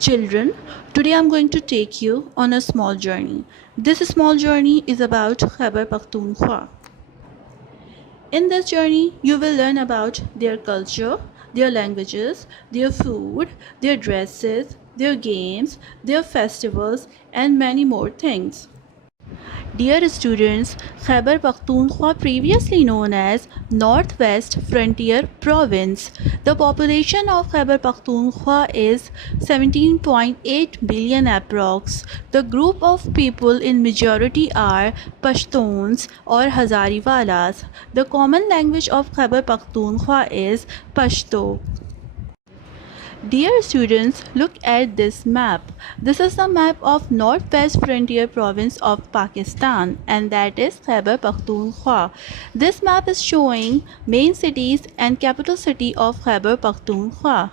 Children, today I'm going to take you on a small journey. This small journey is about Khyber Pakhtunkhwa. In this journey, you will learn about their culture, their languages, their food, their dresses, their games, their festivals, and many more things. Dear students, Khyber Pakhtunkhwa, previously known as Northwest Frontier Province, the population of Khyber Pakhtunkhwa is 17.8 billion approx. The group of people in majority are Pashtuns or Hazariwalas. The common language of Khyber Pakhtunkhwa is Pashto. Dear students, look at this map. This is the map of Northwest Frontier Province of Pakistan, and that is Khyber Pakhtunkhwa. This map is showing main cities and capital city of Khyber Pakhtunkhwa.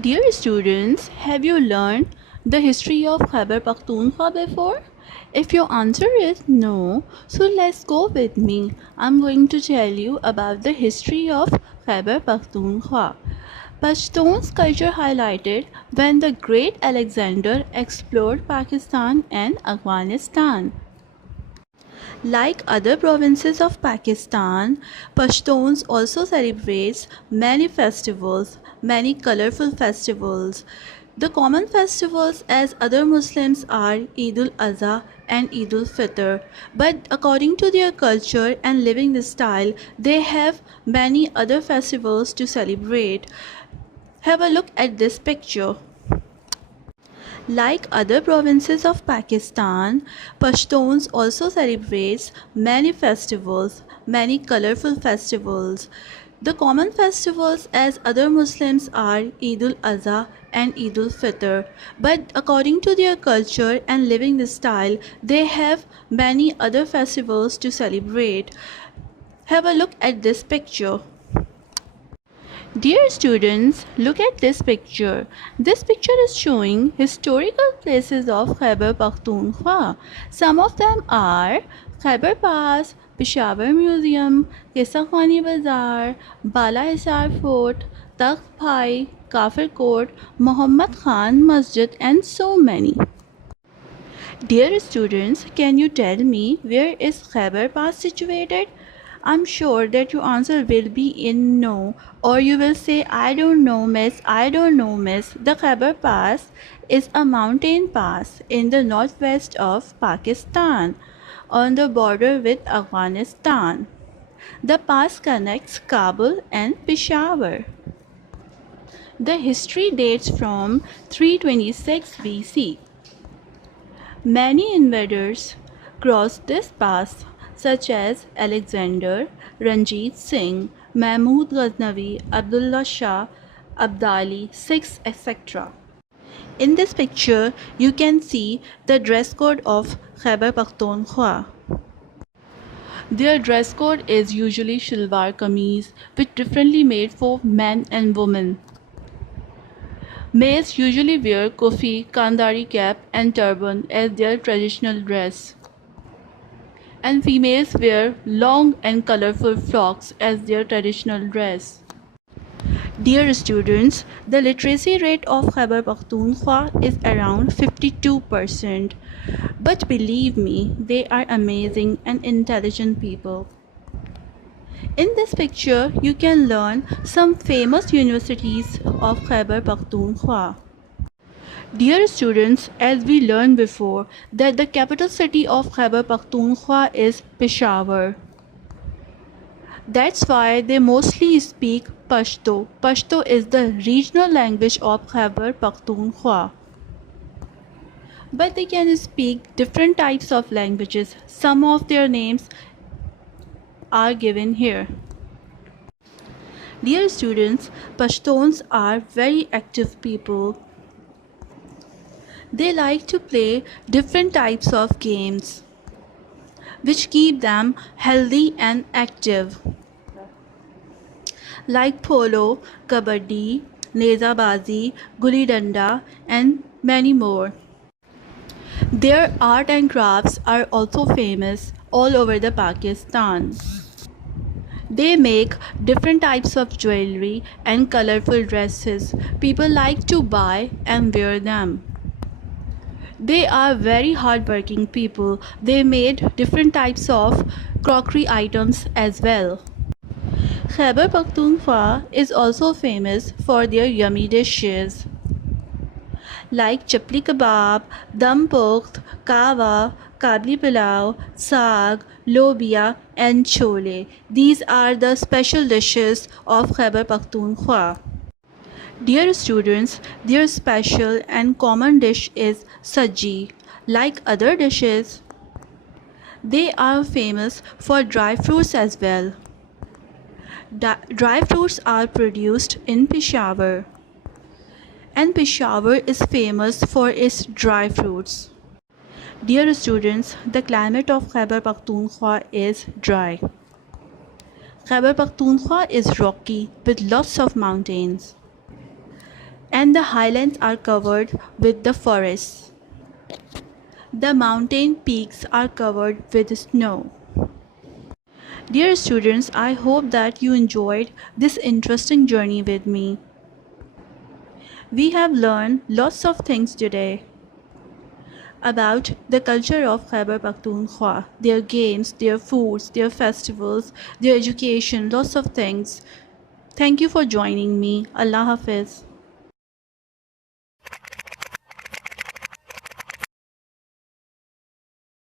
Dear students, have you learned the history of Khyber Pakhtunkhwa before? If your answer is no, so let's go with me. I'm going to tell you about the history of Khyber Pakhtunkhwa. Pashtun's culture highlighted when the great Alexander explored Pakistan and Afghanistan. Like other provinces of Pakistan, Pashtuns also celebrates many festivals, many colorful festivals. The common festivals as other Muslims are Eid al-Adha and Eid al-Fitr, but according to their culture and living style, they have many other festivals to celebrate. Have a look at this picture. Like other provinces of Pakistan, Pashtuns also celebrates many festivals, many colorful festivals. The common festivals as other Muslims are Eid al-Adha and Eid al-Fitr, but according to their culture and living style, they have many other festivals to celebrate. Have a look at this picture. Dear students, look at this picture. This picture is showing historical places of Khyber Pakhtunkhwa. Some of them are Khyber Pass, Peshawar Museum, Qissa Khani Bazaar, Bala Hisar Fort, Takht Bhai, Kafir Court, Muhammad Khan Masjid, and so many. Dear students, can you tell me where is Khyber Pass situated? I'm sure that your answer will be in no, or you will say, I don't know, miss, I don't know, miss. The Khyber Pass is a mountain pass in the northwest of Pakistan on the border with Afghanistan. The pass connects Kabul and Peshawar. The history dates from 326 BC. Many invaders crossed this pass, such as Alexander, Ranjit Singh, Mahmud Ghaznavi, Abdullah Shah, Abdali, Sikhs, etc. In this picture, you can see the dress code of Khyber Pakhtunkhwa. Their dress code is usually shalwar kameez, which differently made for men and women. Males usually wear kufi, kandari cap and turban as their traditional dress, and females wear long and colorful frocks as their traditional dress. Dear students, the literacy rate of Khyber Pakhtunkhwa is around 52%. But believe me, they are amazing and intelligent people. In this picture, you can learn some famous universities of Khyber Pakhtunkhwa. Dear students, as we learned before that the capital city of Khyber Pakhtunkhwa is Peshawar. That's why they mostly speak Pashto. Pashto is the regional language of Khyber Pakhtunkhwa. But they can speak different types of languages. Some of their names are given here. Dear students, Pashtuns are very active people. They like to play different types of games which keep them healthy and active, like polo, kabaddi, nezabazi, gulli danda, and many more. Their art and crafts are also famous all over the Pakistan. They make different types of jewelry and colorful dresses. People like to buy and wear them. They are very hardworking people. They made different types of crockery items as well. Khyber Pakhtunkhwa is also famous for their yummy dishes like chapli kebab, dum pokht, kawa, kabli pulao, saag, lobia, and chole. These are the special dishes of Khyber Pakhtunkhwa. Dear students, their special and common dish is saji. Like other dishes, they are famous for dry fruits as well. Dry fruits are produced in Peshawar, and Peshawar is famous for its dry fruits. Dear students, the climate of Khyber Pakhtunkhwa is dry. Khyber Pakhtunkhwa is rocky with lots of mountains, and the highlands are covered with the forests. The mountain peaks are covered with snow. Dear students, I hope that you enjoyed this interesting journey with me. We have learned lots of things today about the culture of Khyber Pakhtunkhwa, their games, their foods, their festivals, their education, lots of things. Thank you for joining me. Allah Hafiz.